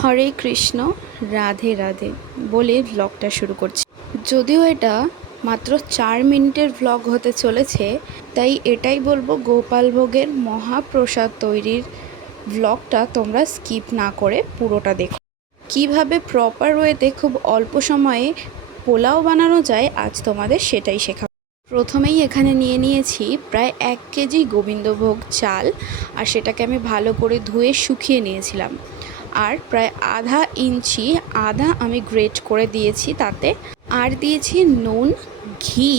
হরে কৃষ্ণ, রাধে রাধে বলে ব্লগটা শুরু করছি। যদিও এটা মাত্র 4 মিনিটের ব্লগ হতে চলেছে, তাই এটাই বলবো গোপাল ভোগের মহাপ্রসাদ তৈরির ব্লগটা তোমরা স্কিপ না করে পুরোটা দেখো। কিভাবে প্রপার ওয়েতে খুব অল্প সময়ে পোলাও বানানো যায় আজ তোমাদের সেটাই শেখাবো। প্রথমেই এখানে নিয়ে নিয়েছি প্রায় 1 কেজি গোবিন্দভোগ চাল, আর সেটাকে আমি ভালো করে ধুয়ে শুকিয়ে নিয়েছিলাম। আর প্রায় আধা ইঞ্চি আদা আমি গ্রেট করে দিয়েছি তাতে, আর দিয়েছি নুন, ঘি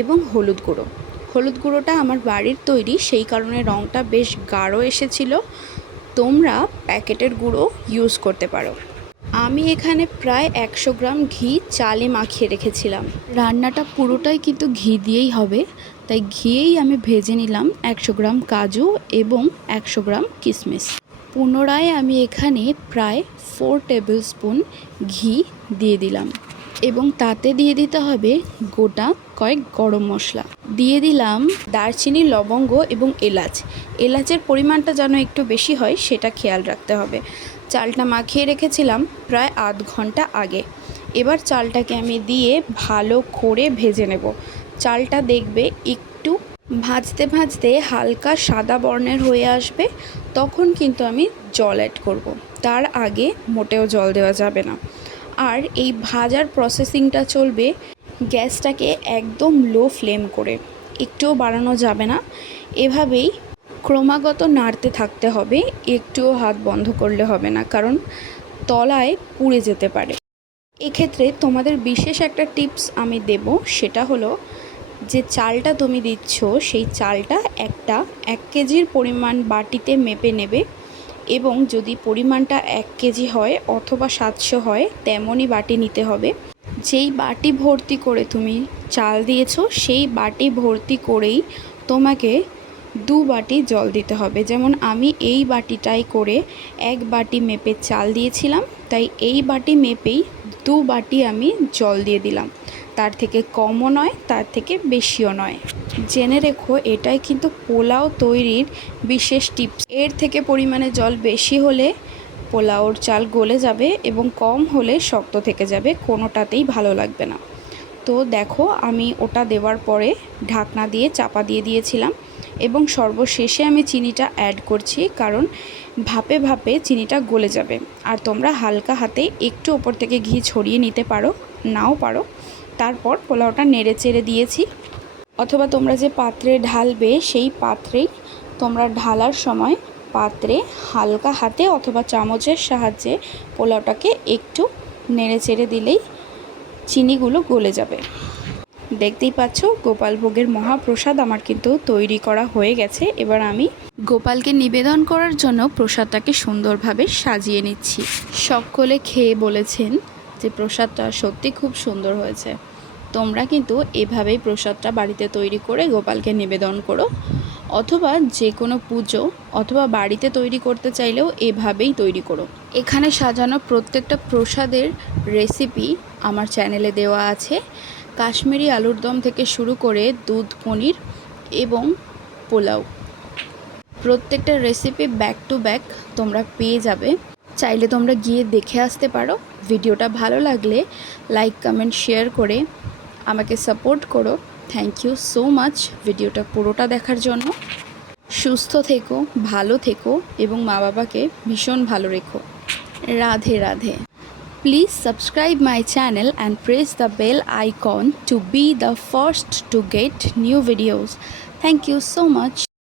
এবং হলুদ গুঁড়ো। হলুদ গুঁড়োটা আমার বাড়ির তৈরি, সেই কারণে রঙটা বেশ গাঢ় এসেছিল। তোমরা প্যাকেটের গুঁড়ো ইউজ করতে পারো। আমি এখানে প্রায় 100 গ্রাম ঘি চালে মাখিয়ে রেখেছিলাম। রান্নাটা পুরোটাই কিন্তু ঘি দিয়েই হবে, তাই ঘিয়েই আমি ভেজে নিলাম 100 গ্রাম কাজু এবং 100 গ্রাম কিশমিশ। পুনরায় আমি এখানে প্রায় 4 টেবিল স্পুন ঘি দিয়ে দিলাম এবং তাতে দিয়ে দিতে হবে গোটা কয়েক গরম মশলা। দিয়ে দিলাম দারচিনি, লবঙ্গ এবং এলাচের পরিমাণটা যেন একটু বেশি হয় সেটা খেয়াল রাখতে হবে। চালটা মাখিয়ে রেখেছিলাম প্রায় আধ ঘন্টা আগে। এবার চালটাকে আমি দিয়ে ভালো করে ভেজে নেব। চালটা দেখবে একটু ভাজতে ভাজতে হালকা সাদা বর্ণের হয়ে আসবে, তখন কিন্তু আমি জল অ্যাড করব। তার আগে মোটেও জল দেওয়া যাবে না। আর এই ভাজার প্রসেসিংটা চলবে গ্যাসটাকে একদম লো ফ্লেম করে, একটুও বাড়ানো যাবে না। এভাবেই ক্রমাগত নাড়তে থাকতে হবে, একটুও হাত বন্ধ করলে হবে না, কারণ তলায় পুড়ে যেতে পারে। এক্ষেত্রে তোমাদের বিশেষ একটা টিপস আমি দেব, সেটা হলো যে চালটা তুমি দিচ্ছ সেই চালটা 1 কেজির পরিমাণ বাটিতে মেপে নেবে, এবং যদি পরিমাণটা 1 কেজি হয় অথবা 700 হয় তেমনই বাটি নিতে হবে। যেই বাটি ভর্তি করে তুমি চাল দিয়েছো সেই বাটি ভর্তি করেই তোমাকে 2 বাটি জল দিতে হবে। যেমন আমি এই বাটিটাই করে 1 বাটি মেপে চাল দিয়েছিলাম, তাই এই বাটি মেপেই 2 বাটি আমি জল দিয়ে দিলাম। তার থেকে কমও নয়, তার থেকে বেশিও নয়। জেনে রেখো, এটাই কিন্তু পোলাও তৈরির বিশেষ টিপস। এর থেকে পরিমাণে জল বেশি হলে পোলাওর চাল গলে যাবে এবং কম হলে শক্ত থেকে যাবে, কোনোটাতেই ভালো লাগবে না। তো দেখো, আমি ওটা দেওয়ার পরে ঢাকনা দিয়ে চাপা দিয়ে দিয়েছিলাম এবং সর্বশেষে আমি চিনিটা অ্যাড করছি, কারণ ভাপে ভাপে চিনিটা গলে যাবে। আর তোমরা হালকা হাতে একটু ওপর থেকে ঘি ছড়িয়ে নিতে পারো, নাও পারো। তারপর পোলাওটা নেড়ে চেড়ে দিয়েছি, অথবা তোমরা যে পাত্রে ঢালবে সেই পাত্রেই তোমরা ঢালার সময় পাত্রে হালকা হাতে অথবা চামচের সাহায্যে পোলাওটাকে একটু নেড়ে চেড়ে দিলেই চিনিগুলো গলে যাবে। দেখতেই পাচ্ছ গোপাল ভোগের মহাপ্রসাদ আমার কিন্তু তৈরি করা হয়ে গেছে। এবার আমি গোপালকে নিবেদন করার জন্য প্রসাদটাকে সুন্দরভাবে সাজিয়ে নিচ্ছি। সকলে খেয়ে বলেছেন যে প্রসাদটা সত্যি খুব সুন্দর হয়েছে। তোমরা কিন্তু এভাবেই প্রসাদটা বাড়িতে তৈরি করে গোপালকে নিবেদন করো, অথবা যে কোনো পুজো অথবা বাড়িতে তৈরি করতে চাইলেও এভাবেই তৈরি করো। এখানে সাজানো প্রত্যেকটা প্রসাদের রেসিপি আমার চ্যানেলে দেওয়া আছে। কাশ্মীরি আলুর দম থেকে শুরু করে দুধ পনির এবং পোলাও, প্রত্যেকটা রেসিপি ব্যাক টু ব্যাক তোমরা পেয়ে যাবে। চাইলে তোমরা গিয়ে দেখে আসতে পারো। ভিডিওটা ভালো লাগলে লাইক, কমেন্ট, শেয়ার করে আমাকে সাপোর্ট করো। থ্যাংক ইউ সো মাচ ভিডিওটা পুরোটা দেখার জন্য। সুস্থ থেকো, ভালো থেকো এবং মা বাবাকে ভীষণ ভালো রেখো। Radhe Radhe. Please subscribe my channel and press the bell icon to be the first to get new videos. Thank you so much.